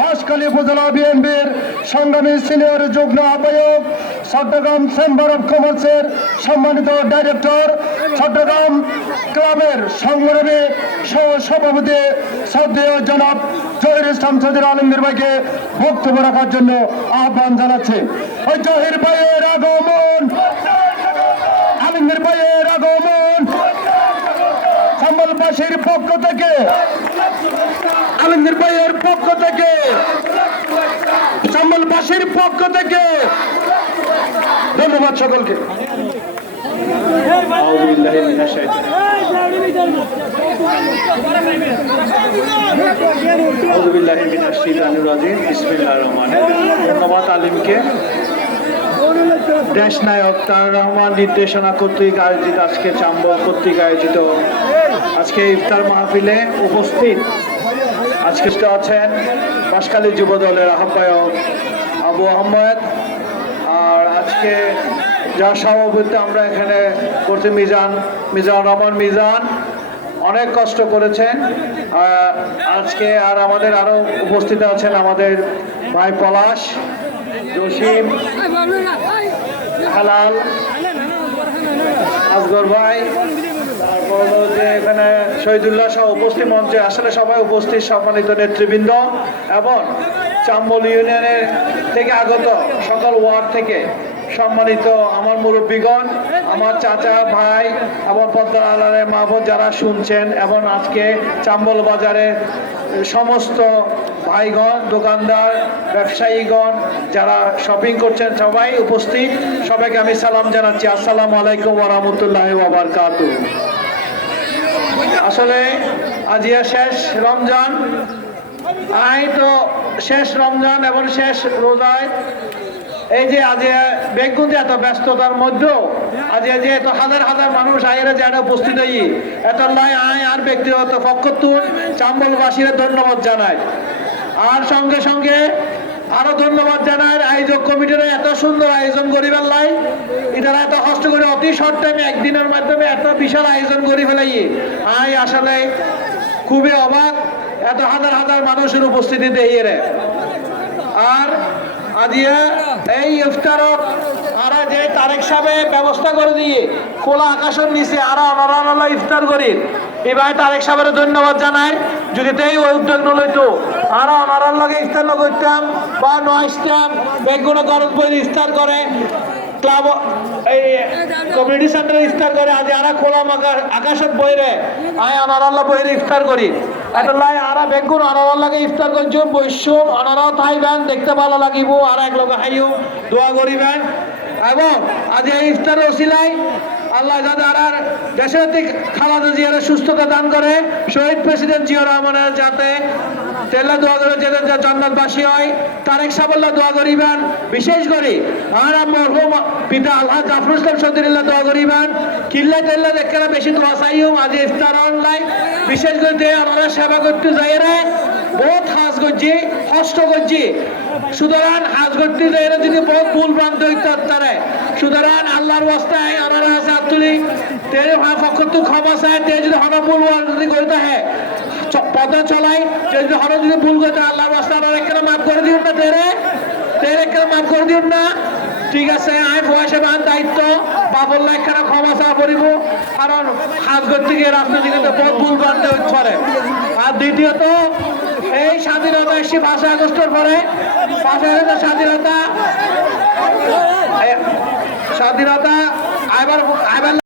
হাঁসখালী উপজেলা বিএনপির সংগ্রামী সিনিয়র যুগ্ম আহ্বায়ক, চট্টগ্রাম চেম্বার অব কমার্সের সম্মানিত ডাইরেক্টর, চট্টগ্রাম ক্লাবের সংগ্রামী সভাপতি শ্রদ্ধেয় জনাব জহির ইসলাম চৌধুরী আলমগীর ভাইকে বক্তব্য রাখার জন্য আহ্বান জানাচ্ছি। ওই জহির ভাইয়ের আগমন, আলমগীর ভাইয়ের আগমন, সম্বলবাসীর পক্ষ থেকে, আলমগীর ভাইয়ের পক্ষ থেকে, সম্বলবাসীর পক্ষ থেকে ধন্যবাদ সকলকে। ধন্যবাদ আলিমকে। দেশ নায়ক তার রহমান নির্দেশনা কর্তৃক আয়োজিত আজকে চাম্বল কর্তৃক আয়োজিত আজকে ইফতার মাহফিলে উপস্থিত আজকে আছেন বাঁশখালী যুব দলের আহ্বায়ক আবু আহমেদ, আর আজকে যার সভাপতিত্বে আমরা এখানে করছি মিজানুর রহমান মিজান, অনেক কষ্ট করেছেন আজকে। আর আমাদের আরো উপস্থিত আছেন আমাদের ভাই পলাশ, জসিম, হালাল, আসগর ভাই, তারপর যে এখানে শহীদুল্লাহ সহ উপস্থিত মঞ্চে আসলে সবাই উপস্থিত সম্মানিত নেতৃবৃন্দ এবং চাম্বল ইউনিয়নের থেকে আগত সকল ওয়ার্ড থেকে সম্মানিত আমার মুরব্বীগণ, আমার চাচা ভাই এবং পদ্মার আলারের মা বোন যারা শুনছেন, এবং আজকে চাম্বল বাজারের সমস্ত ভাইগণ, দোকানদার, ব্যবসায়ীগণ যারা শপিং করছেন, সবাই উপস্থিত, সবাইকে আমি সালাম জানাচ্ছি। আসসালামু আলাইকুম ওয়া রাহমাতুল্লাহি ওয়া বারাকাতুহু। আসলে আজিয়া শেষ রমজান, তো শেষ রমজান এবং শেষ রোজায় এই যে আজ বেগুন যে এত ব্যস্ততার মধ্যেও আজ যে এত হাজার হাজার মানুষ আইরে যে উপস্থিত হই, এত নয় আয় আর ব্যক্তিগত পক্ষ চাম্বলবাসীরা ধন্যবাদ জানায়। আর সঙ্গে সঙ্গে আরো ধন্যবাদ জানায় আয়োজক কমিটির এত সুন্দর আয়োজন করিবার লাই, এটারা এত কষ্ট করে অতি শর্ট টাইমে একদিনের মাধ্যমে এত বিশাল আয়োজন করি ফেলাই। আয় আসলে খুবই অবাক এত হাজার হাজার মানুষের উপস্থিতিতে এরে। আর আজিয়া এই ইফতারত আর যে তারেক সাহেব ব্যবস্থা করে দিয়ে খোলা আকাশের নিচে আরো অনারালা ইফতার করি, এই ভাই তারেক সাহেবের ধন্যবাদ জানাই। যদি তাই ওই উদ্যোগ নলইতো আরো অনারার লগে ইফতার ন করতাম বা ন আসতাম, বেগুন গরজ বই ইফতার করে ক্লাব এই কমিউনিটি সেন্টারে ইফতার করে, আজ আর খোলা আকাশত বইরে আয় অনারাল্লা বইরে ইফতার করি। এটা লাই আরা বেগুন অনারার লাগে ইফতার করছো বৈশ্য অনারাও থাইবেন, দেখতে ভালো লাগিব, আর এক লগে হাইও দোয়া করিবেন। এবং আজ এই ইফতার ওসিলাই আল্লাহ যাতে আর দেশের খালাদা জিয়ার সুস্থতা দান করে, শহীদ প্রেসিডেন্ট জিয়া রহমানের যাতে তেল্লা দোয়া করে যেতে জান্নাতবাসী হয়, তারেক সাবল্লাহ দোয়া করিবেন বিশেষ করে। আর মরহুম পিতা আল্লাহ জাফরুল ইসলাম চৌধুরীল্লাহ দোয়া করিবেন, কিল্লা টেল্লা দেখে বেশি দোয়া চাইও। আজ ইফতার অনলাইন বিশেষ করে দিয়ে আমরা সেবা করতে যাই রে বহুত হাজ করছি, কষ্ট করছি, সুতরাং হাজ করতে যাই যদি বহুত ভুল ভ্রান্ত হইতে পারে, সুতরাং আল্লাহর অবস্থায় আমার আছে আতুলি তেরে পক্ষ তো ক্ষমা চায়, তে যদি হন ভুল যদি করতে হয় পথে চলাই, যদি হন যদি ভুল করতে আল্লাহর অবস্থা আমার এখানে মাফ করে দিন না, তেরে এখানে মাফ করে দিন না, ঠিক আছে। আমি বয়সে বান দায়িত্ব বাবল্লা এখানে ক্ষমা চাওয়া করিব, কারণ হাজ করতে গিয়ে রাজনীতিকে বহুত ভুল ভ্রান্ত হইতে পারে। আর দ্বিতীয়ত এই স্বাধীনতা এসে 5 আগস্টের পরে 5 আগস্টের স্বাধীনতা আবার